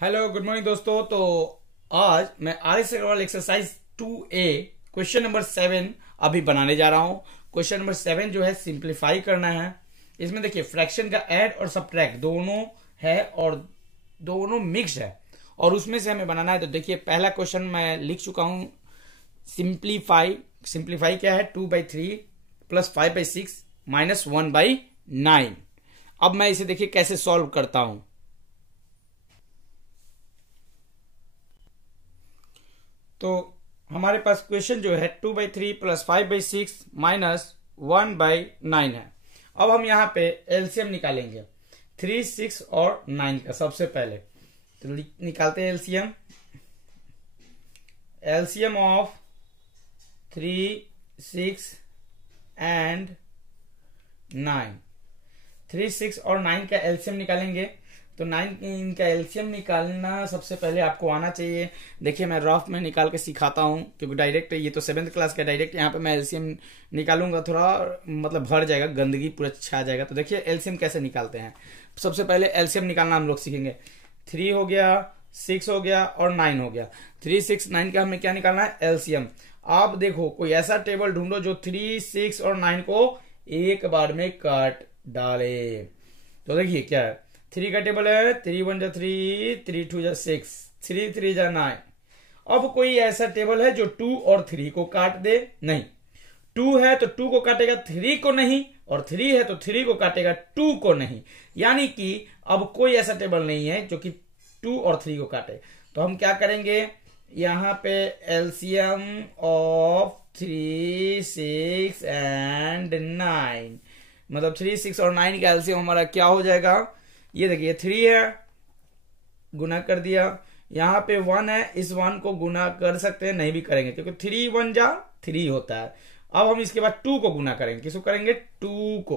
Hello good morning दोस्तों। तो आज मैं R S Agrawal exercise 2A question number 7 अभी बनाने जा रहा हूं। क्वेश्चन नंबर 7 जो है सिंप्लीफाई करना है। इसमें देखिए फ्रैक्शन का ऐड और सब्ट्रैक्ट दोनों है और दोनों मिक्स है और उसमें से हमें बनाना है। तो देखिए पहला क्वेश्चन मैं लिख चुका हूं। सिंप्लीफाई क्या है, 2/3 प्लस 5/6 माइनस 1/9। अब मैं इसे देखिए कैसे सॉल्व करता हूं। तो हमारे पास क्वेश्चन जो है 2/3 प्लस 5/6 माइनस 1/9 है। अब हम यहाँ पे एलसीएम निकालेंगे 3, 6 और 9 का। सबसे पहले तो निकालते हैं एलसीएम। LCM of 3, 6 and 9। 3, 6 और 9 का एलसीएम निकालेंगे। तो 9 इनका एलसीएम निकालना सबसे पहले आपको आना चाहिए। देखिए मैं रफ में निकाल के सिखाता हूं क्योंकि डायरेक्ट ये तो 7th क्लास का डायरेक्ट यहाँ पे मैं एलसीएम निकालूंगा, थोड़ा मतलब भर जाएगा, गंदगी पूरा छा जाएगा। तो देखिए एलसीएम कैसे निकालते हैं। सबसे पहले एलसीएम निकालना हम लोग सीखेंगे। 3 हो गया, 6 हो गया और 9 हो गया। 3, 6, 9 का हमें क्या निकालना है, एलसीएम। आप देखो कोई ऐसा टेबल ढूंढो जो 3, 6 और 9 को एक बार में काट डाले। तो देखिए क्या है, 3 का टेबल है, 3 1 जा 3, 3 2 जा 6, 3 3 जा 9। अब कोई ऐसा टेबल है जो 2 और 3 को काट दे? नहीं। 2 है तो 2 को काटेगा, 3 को नहीं, और 3 है तो 3 को काटेगा, 2 को नहीं। यानी कि अब कोई ऐसा टेबल नहीं है जो कि 2 और 3 को काटे। तो हम क्या करेंगे, यहां पे एलसीएम ऑफ 3, 6 एंड 9, मतलब 3, 6 और 9 का एलसीएम हमारा क्या हो जाएगा। ये देखिए 3 है, गुना कर दिया। यहां पे 1 है, इस 1 को गुना कर सकते हैं, नहीं भी करेंगे क्योंकि 3 1 जा 3 होता है। अब हम इसके बाद 2 को गुना करेंगे। किसको करेंगे, 2 को।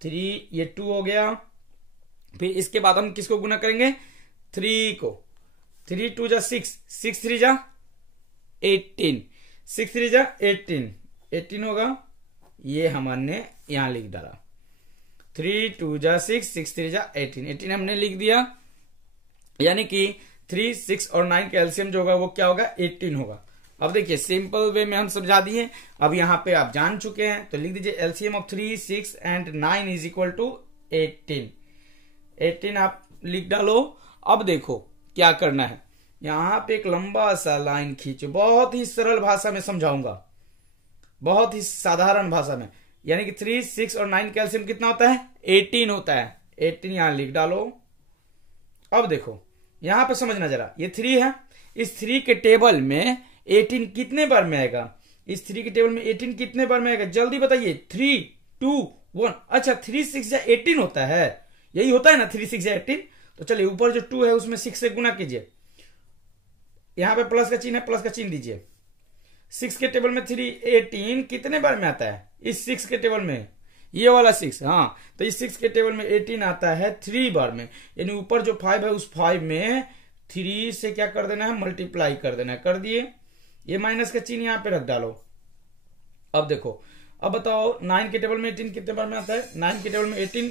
3 ये 2 हो गया। फिर इसके बाद हम किसको गुना करेंगे, 3 को। 3 2 जा 6, 6 3 जा 18, 6 3 जा 18, 18 होगा। ये हमने यहां लिख डाला। 3 2 जा 6, 6 3 जा 18, 18 हमने लिख दिया। यानी कि 3, 6 और 9 का एलसीएम जो होगा वो क्या होगा, 18 होगा। अब देखिए सिंपल वे में हम समझा दिए। अब यहां पे आप जान चुके हैं तो लिख दीजिए LCM of 3, 6 and 9 is equal to 18। 18 आप लिख डालो। अब देखो क्या करना है, यहां पे एक लंबा सा लाइन खींचो। बहुत ही सरल भाषा में समझाऊंगा, बहुत ही साधारण भाषा में। यानी कि 3, 6 और 9 का एलसीएम कितना होता है, 18 होता है। 18 यहां लिख डालो। अब देखो यहां पे समझना जरा, ये 3 है, इस 3 के टेबल में 18 कितने बार में आएगा, इस 3 के टेबल में 18 कितने बार में आएगा, जल्दी बताइए। 3 2 1। अच्छा 3 6 या 18 होता है, यही होता है ना, 3 6 या 18। तो चलिए ऊपर जो 2 है उसमें 6 से गुना कीजिए। यहां पे प्लस का चिन्ह है, प्लस का चिन्ह दीजिए। 6 के टेबल में 3 18 कितने बार में आता है, इस 6 के टेबल में, ये वाला 6, हाँ। तो इस 6 के टेबल में 18 आता है 3 बार में। यानी ऊपर जो 5 है उस 5 में 3 से क्या कर देना है, मल्टीप्लाई कर देना है। कर दिए। ये माइनस का चिन्ह यहां पे रख डालो। अब देखो, अब बताओ 9 के टेबल में 18 कितने बार में आता है, 9 के टेबल में 18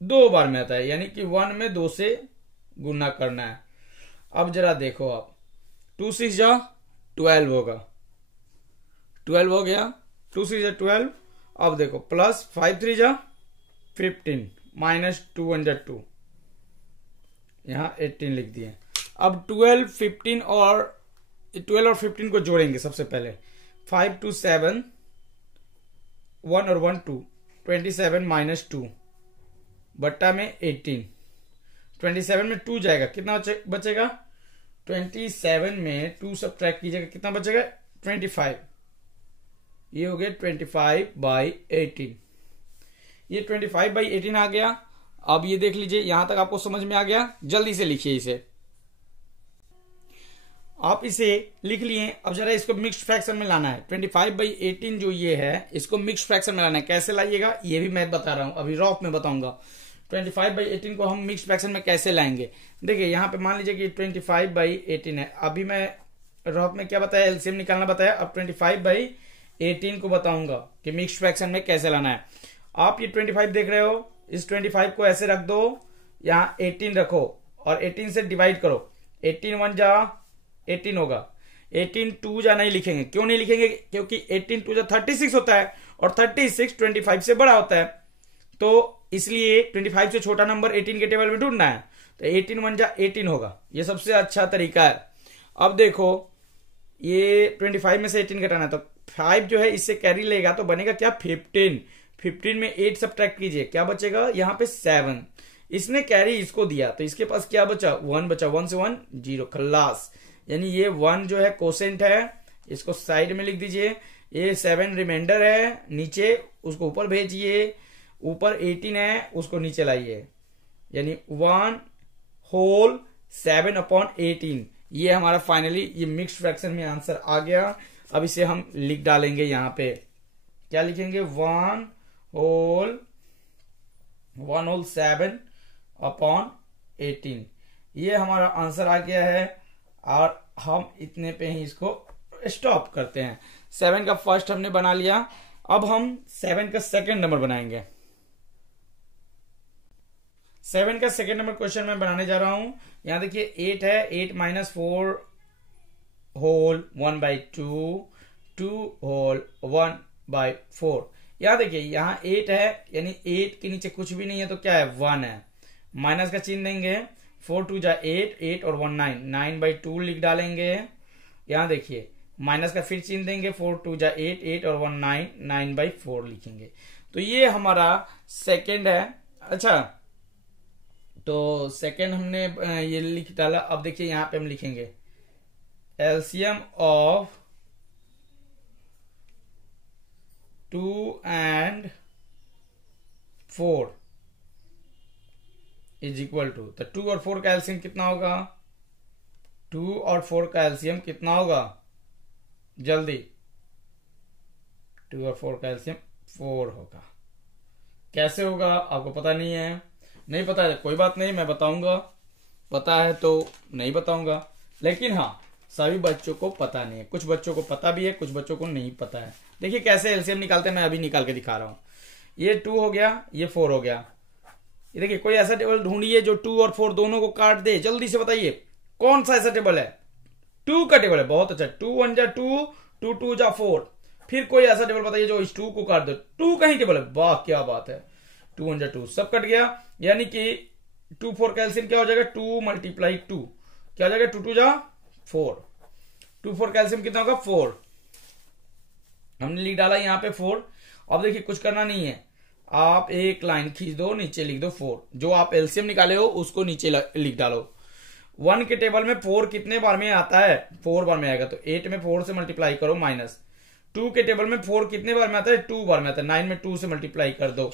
2 बार में आता है। यानी कि 1 में 2 से गुना करना है। अब जरा देखो आप, 2 6 जा 12 होगा, 12 हो गया। 2 6 जा 12। अब देखो प्लस 5 3 जा 15 माइनस 2 1 जा 2, यहां 18 लिख दिए। अब 12 15 और 15 को जोड़ेंगे। सबसे पहले 5 2 7, 1 और 1 2, 27 माइनस 2 बट्टा में 18। 27 में 2 जाएगा, कितना बचेगा, 27 में 2 सब्ट्रैक्ट कीजिएगा, कितना बचेगा, 25। ये हो गया 25/18। ये 25/18 आ गया। अब ये देख लीजिए, यहां तक आपको समझ में आ गया। जल्दी से लिखिए इसे। आप इसे लिख लिए। अब जरा इसको मिक्स्ड फ्रैक्शन में लाना है। 25/18 जो ये है इसको मिक्स्ड फ्रैक्शन में लाना है। कैसे लाइएगा ये भी मैं बता रहा हूं, अभी रॉफ में बताऊंगा। 25/18 को हम मिक्स्ड फ्रैक्शन में कैसे लाएंगे। देखिए यहां पे मान लीजिए कि 25/18 है। अभी मैं रॉफ में क्या बताया, एलसीएम निकालना बताया। अब 25/18 को बताऊंगा कि मिक्स्ड फ्रैक्शन में कैसे लाना है। आप ये 25 देख रहे हो, इस 25 को ऐसे रख दो, यहाँ 18 रखो और 18 से डिवाइड करो। 18 1 जा 18 होगा। 18 2 जा नहीं लिखेंगे। क्यों नहीं लिखेंगे? क्योंकि 18 2 जा 36 होता है और 36 25 से बड़ा होता है, तो इसलिए 25 से छोटा नंबर 18 के टेबल में ढूंढना है। तो 18 1 जा 18 होगा। ये सबसे अच्छा तरीका है। अब देखो ये 25 में से 18 घटाना है, तो 5 जो है इससे कैरी लेगा तो बनेगा क्या? 15। 15 में 8 सब्ट्रैक्ट कीजिए, क्या बचेगा? यहाँ पे 7। इसने कैरी इसको दिया तो इसके पास क्या बचा? 1 बचा। 1 से 1 0, खल्लास। यानी ये 1 जो है कोसेंट है, इसको साइड में लिख दीजिए। ये 7 रिमाइंडर है, नीचे उसको ऊपर भेजिए। ऊपर 18 है, उसको नीचे लाइए। यानी 1 होल 7/18। ये हमारा फाइनली ये मिक्स्ड फ्रैक्शन में आंसर आ गया। अब इसे हम लिख डालेंगे। यहां पे क्या लिखेंगे? 1 होल 7/18। ये हमारा आंसर आ गया है और हम इतने पे ही इसको स्टॉप करते हैं। 7 का फर्स्ट हमने बना लिया। अब हम 7 का सेकंड नंबर बनाएंगे। 7 का सेकंड नंबर क्वेश्चन मैं बनाने जा रहा हूं। यहां देखिए 8 है। 8 - 4 होल 1/2, 2 होल 1/4। यहां देखिए यहां 8 है, यानी 8 के नीचे कुछ भी नहीं है तो क्या है? 1 है। माइनस का चिन्ह देंगे। 4 2 जा 8, 8 और 1 9, 9/2 लिख डालेंगे। यहां देखिए माइनस का फिर चिन्ह देंगे। 4 2 जा 8, 8 और 1 9, 9/4 लिखेंगे। तो ये हमारा सेकंड है। अच्छा, तो सेकंड हमने ये लिख डाला। अब देखिए यहां पे हम लिखेंगे LCM of 2 and 4 is equal to, तो 2 और 4 का एलसीएम कितना होगा? 2 और 4 का एलसीएम कितना होगा? जल्दी, 2 और 4 का एलसीएम 4 होगा। कैसे होगा? आपको पता नहीं है? नहीं पता है कोई बात नहीं, मैं बताऊंगा। पता है तो नहीं बताऊंगा, लेकिन हाँ सभी बच्चों को पता नहीं है। कुछ बच्चों को पता भी है, कुछ बच्चों को नहीं पता है। देखिए कैसे एलसीएम निकालते हैं, मैं अभी निकाल के दिखा रहा हूं। ये 2 हो गया, ये 4 हो गया। ये देखिए कोई ऐसा टेबल ढूंढिए जो 2 और 4 दोनों को काट दे। जल्दी से बताइए कौन सा ऐसा टेबल है? 2 का टेबल है। बहुत अच्छा। 2 1 जा 2, 2 2 जा 4। फिर कोई ऐसा टेबल बताइए जो इस 2 को काट दे। 2 का ही टेबल है। वाह क्या बात है। 2 1 जा 2, सब कट गया। यानी कि 2 4 का एलसीएम क्या हो जाएगा? 2 × 2 क्या हो जाएगा? 2 2 जा 4। 2 4 का एलसीएम कितना होगा? 4। हमने लिख डाला यहाँ पे 4। अब देखिए कुछ करना नहीं है, आप एक लाइन खींच दो, नीचे लिख दो 4। जो आप एलसीएम निकाले हो उसको नीचे लिख डालो। 1 के टेबल में 4 कितने बार में आता है? 4 बार में आएगा, तो 8 में 4 से मल्टीप्लाई करो माइनस। 2 के टेबल में 4 कितने बार में आता है? 2 बार में आता है। 9 में 2 से मल्टीप्लाई कर दो,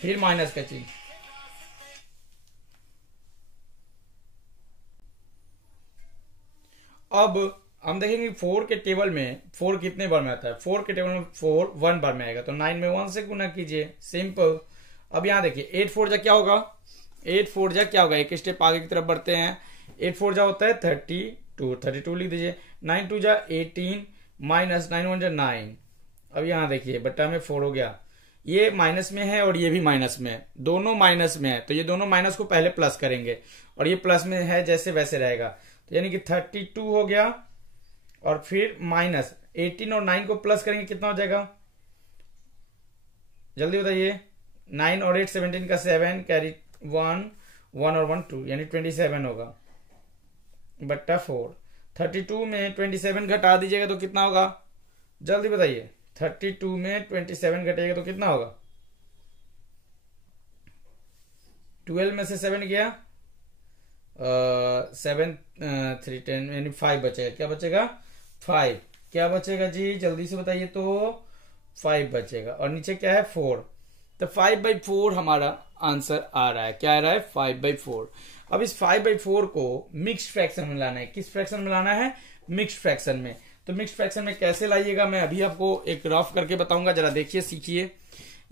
फिर माइनस का चिन्ह। अब हम देखेंगे 4 के टेबल में 4 कितने बार में आता है? 4 के टेबल में 4 1 बार में आएगा, तो 9 में 1 से गुना कीजिए, सिंपल। अब यहां देखिए 8 4 जा क्या होगा? 8 4 जा क्या होगा? एक स्टेप आगे की तरफ बढ़ते हैं। 8 4 जा होता है 32, 32 लिख दीजिए। 9 2 जा 18 माइनस 9 1 जा 9। अब यहां देखिए बट्टा में 4 हो गया। ये माइनस में है और ये भी माइनस में है, दोनों माइनस में है, तो ये दोनों माइनस को पहले प्लस करेंगे और ये प्लस में है जैसे वैसे रहेगा। तो यानी कि 32 हो गया और फिर माइनस 18 और 9 को प्लस करेंगे, कितना हो जाएगा? जल्दी बताइए। 9 और 8 17 का 7 कैरी 1 1 और 1 2, यानी 27 होगा बट्टा 4। 32 में 27 घटा दीजिएगा तो कितना होगा? जल्दी बताइए। 32 में 27 घटेगा तो कितना होगा? 12 में से 7 गया, 7 3 10 यानी 5 बचेगा। क्या बचेगा? 5। क्या बचेगा जी? जल्दी से बताइए। तो 5 बचेगा और नीचे क्या है? 4। तो 5/4 हमारा आंसर आ रहा है। क्या आ रहा है? 5/4। अब इस 5/4 को मिक्स्ड फ्रैक्शन में लाना है। किस फ्रैक्शन में लाना है? मिक्स्ड फ्रैक्शन में। तो मिक्स्ड फ्रैक्शन में कैसे लाइएगा मैं अभी आपको एक रफ करके बताऊंगा, जरा देखिए सीखिए।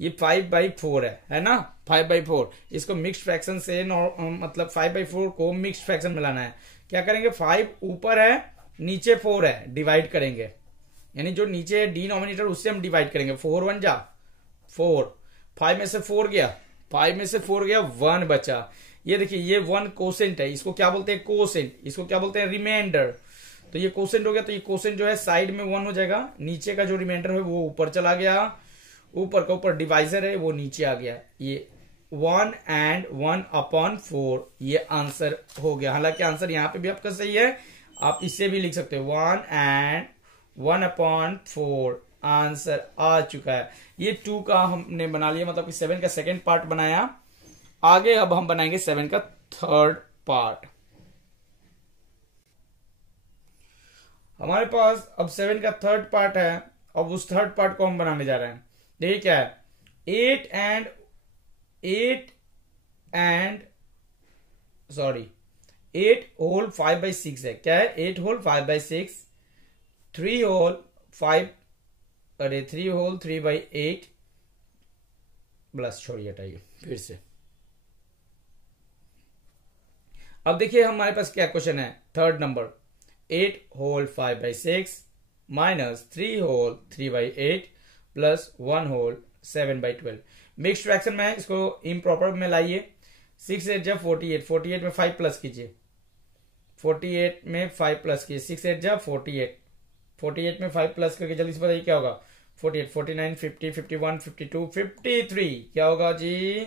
ये 5/4 है ना? 5/4 इसको मिक्स्ड फ्रैक्शन से मतलब 5/4 को मिक्स्ड फ्रैक्शन में लाना है। क्या करेंगे? 5 ऊपर है, नीचे 4 है, डिवाइड करेंगे। यानी जो नीचे है डिनोमिनेटर उससे हम डिवाइड करेंगे। 4 1 जा 4, 5 में से 4 गया, 5 में से 4 गया, 1 बचा। ये देखिए ये 1 कोसेंट है, इसको क्या बोलते हैं कोसेंट, इसको क्या बोलते हैं रिमाइंडर। तो ये कोसेंट हो गया, तो ये कोसेंट जो है साइड में 1 हो जाएगा, नीचे का जो रिमाइंडर है वो ऊपर चला गया, ऊपर का ऊपर डिवाइजर है वो नीचे आ गया। ये 1 and 1/4 ये आंसर हो गया। हालांकि आंसर यहां पे भी आपका सही है, आप इससे भी लिख सकते हो 1 and 1/4 आंसर आ चुका है। ये 2 का हमने बना लिया, मतलब कि 7 का सेकेंड पार्ट बनाया। आगे अब हम बनाएंगे 7 का थर्ड पार्ट। हमारे पास अब 7 का थर्ड पार्ट है। अब उस थर्ड पार्ट को हम बनाने जा रहे हैं। देखिए क्या है, 8 होल 5/6 है। क्या है 8 होल 5/6, 3 होल 3/8 प्लस, छोड़िए हटाइए फिर से। अब देखिए हमारे पास क्या क्वेश्चन है, third number 8 whole 5/6 minus 3 whole 3/8 plus 1 whole 7/12। Mixed fraction में है, इसको इम्प्रॉपर में लाइए। 6 8 जब 48, 48 में 5 प्लस कीजिए, 48 में 5 प्लस कीजिए, 6 8 जब 48, 48 में 5 प्लस करके जल्दी से बताइए क्या होगा। 48 49 50 51 52 53 क्या होगा जी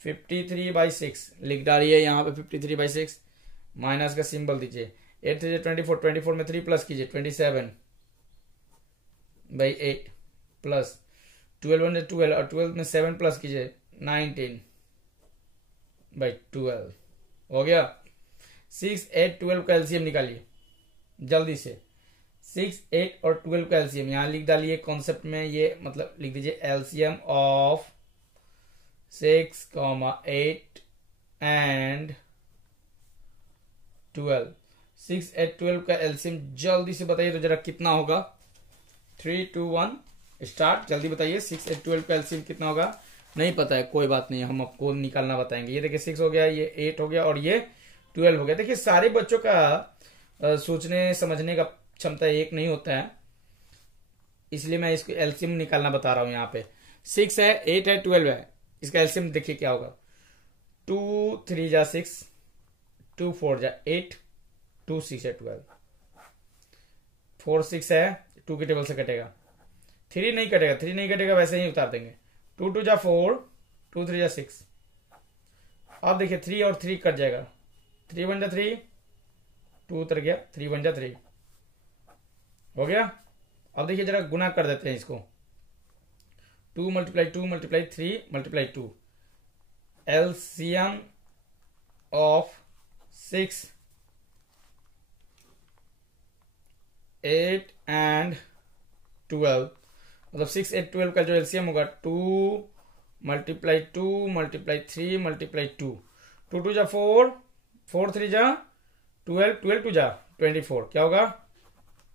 53/6 लिख डालिए यहाँ पे 53/6, माइनस का सिंबल दीजिए। 8 3 24, 24 में 3 प्लस कीजिए 27/8 प्लस 12 1 12 और 12 में 7 प्लस कीजिए 19/12 हो गया। 6 8 12 का एलसीएम निकालिए जल्दी से। 6 8 और 12 का एलसीएम यहां लिख डालिए कॉन्सेप्ट में, ये मतलब लिख दीजिए एलसीएम ऑफ 6, 8 एंड 12। 6 8 12 का एलसीएम जल्दी से बताइए तो जरा कितना होगा। 3 2 1 स्टार्ट, जल्दी बताइए 6 8 12 का एलसीएम कितना होगा। नहीं पता है कोई बात नहीं, हम आपको निकालना बताएंगे। ये देखिए 6 हो गया, ये 8 हो गया और ये 12 हो गया। देखिए सारे बच्चों का सोचने समझने का क्षमता एक नहीं होता है, इसलिए मैं इसको एलसीएम निकालना बता रहा हूं। यहाँ पे 6 है 8 है 12 है, इसका एलसीएम देखिए क्या होगा। 2 3 जा 6, 2 4 जा 8, 2 6 है 12, 4 6 है 2 के टेबल से कटेगा, 3 नहीं कटेगा, 3 नहीं कटेगा वैसे ही उतार देंगे। 2 2 जा 4, 2 3 जा 6। अब देखिए 3 और 3 कट जाएगा, 3 1 जा 3, 2 उतर गया, 3 1 जा 3 हो गया। अब देखिए जरा गुना कर देते हैं इसको। 2 × 2 × 3 × 2 एलसीएम ऑफ 6 8 एंड 12, मतलब 6 8 12 का जो एलसीएम होगा 2 × 2 × 3 × 2, 2 2 जा 4, 4 3 जा 12, 12 2 जा 24 क्या होगा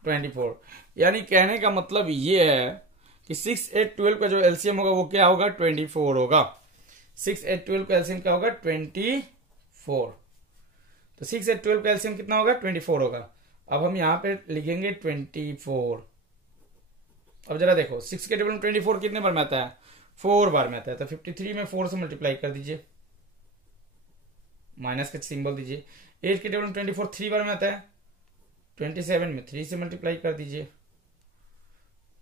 24। यानी कहने का मतलब ये है कि 6 8 12 का जो एलसीएम होगा वो क्या होगा 24 होगा। 6 8 12 का एलसीएम क्या होगा 24। तो 6 8 12 का एलसीएम कितना होगा 24 होगा। अब हम यहां पे लिखेंगे 24। अब जरा देखो 6 के टेबल में 24 कितने बार में आता है 4 बार में आता है, तो 53 में 4 से मल्टीप्लाई कर दीजिए, माइनस का सिंबल दीजिए। 8 के टेबल में 24 3 बार में आता है, 27 में 3 से मल्टीप्लाई कर दीजिए।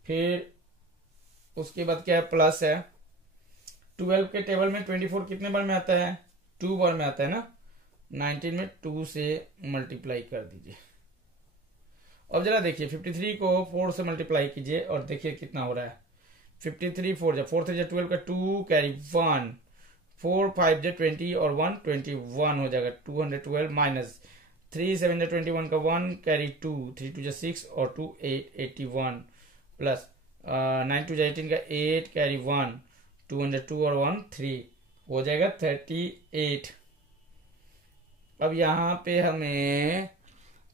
फिर उसके बाद क्या है प्लस है। 12 के टेबल में 24 कितने बार में आता है 2 बार में आता है ना, 19 में 2 से मल्टीप्लाई कर दीजिए। अब जरा देखिए 53 को 4 से मल्टीप्लाई कीजिए और देखिए कितना हो रहा है। 53 4 जा 4 3 जा 12 का 2 कैरी 1, 4 5 जा 20 और 1 21 हो जाएगा 212 माइनस 3 7 जा 21 का 1 कैरी 2, 3 2 जा 6 और 2 8 81 प्लस 9 2 जा 18 का 8 कैरी 1, 202 और 1 3 हो जाएगा 38। अब यहाँ पे हमें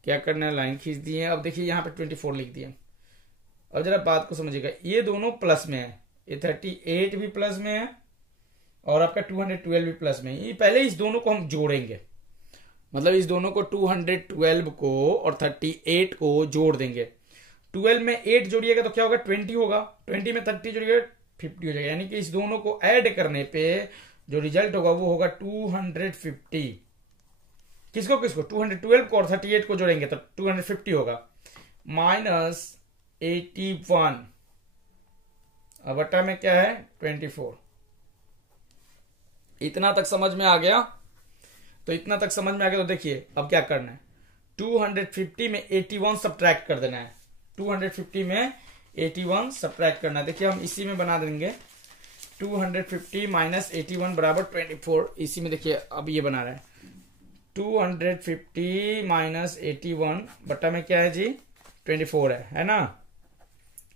क्या करना है लाइन खींच दी है। अब देखिए यहाँ पे 24 लिख दिया। अब जरा बात को समझिएगा, ये दोनों प्लस में है, ये 38 भी प्लस में है और आपका 212 भी प्लस में है। ये पहले इस दोनों को हम जोड़ेंगे, मतलब इस दोनों को 212 को और 38 को जोड़ देंगे। 12 में 8 जोड़िएगा तो क्या होगा 20 होगा, 20 में 30 जोड़िएगा 50 हो जाएगा। यानी कि इस दोनों को ऐड करने पे जो रिजल्ट होगा वो होगा 250। किसको किसको 212 को और 38 को जोड़ेंगे तो 250 होगा, माइनस 81 अब बटा में क्या है 24। इतना तक समझ में आ गया? तो इतना तक समझ में आ गया तो देखिए अब क्या करना है, 250 में 81 सब्ट्रैक्ट कर देना है। 250 में 81 सब्ट्रैक्ट करना है। देखिए हम इसी में बना देंगे 250 माइनस 81 बराबर 24। इसी में देखिए अब ये बना रहा है 250 माइनस 81 बट्टा में क्या है जी 24 है ना।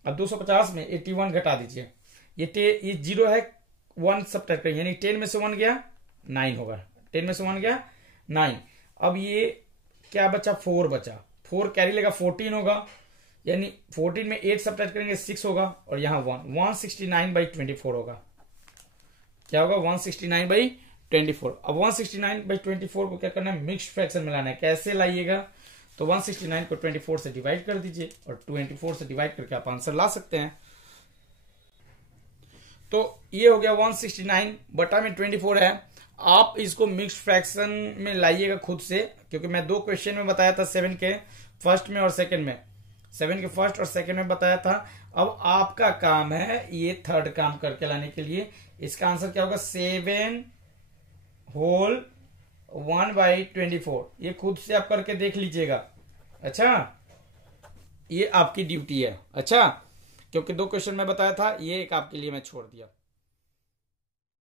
अब 250 में 81 घटा दीजिए, ये 0 है, 1 सब्ट्रैक्ट करेंगे यानी 10 में से 1 गया 9 होगा, 10 में से 1 गया 9। अब ये क्या बचा 4 बचा, 4 कैरी लेगा 14 होगा, यानी 14 में 8 सब्ट्रैक्ट करेंगे 6 होगा और यहाँ 169/24 होगा। क्या होगा 169/24। अब 169/24 को क्या करना है मिक्स्ड फ्रैक्शन में लाना है। कैसे लाइएगा तो 169 को 24 से डिवाइड कर दीजिए और 24 से डिवाइड करके आप आंसर ला सकते हैं। तो ये हो गया 169 बटा में 24 है। आप इसको मिक्स्ड फ्रैक्शन में लाइएगा खुद से, क्योंकि मैं 2 क्वेश्चन में बताया था 7 के फर्स्ट में और सेकंड में, 7 के फर्स्ट और सेकंड में बताया था। अब आपका काम है ये थर्ड काम करके लाने के लिए। इसका आंसर क्या होगा 7 होल 1/24। ये खुद से आप करके देख लीजिएगा। अच्छा ये आपकी ड्यूटी है। अच्छा क्योंकि 2 क्वेश्चन में बताया था, ये एक आपके लिए मैं छोड़ दिया।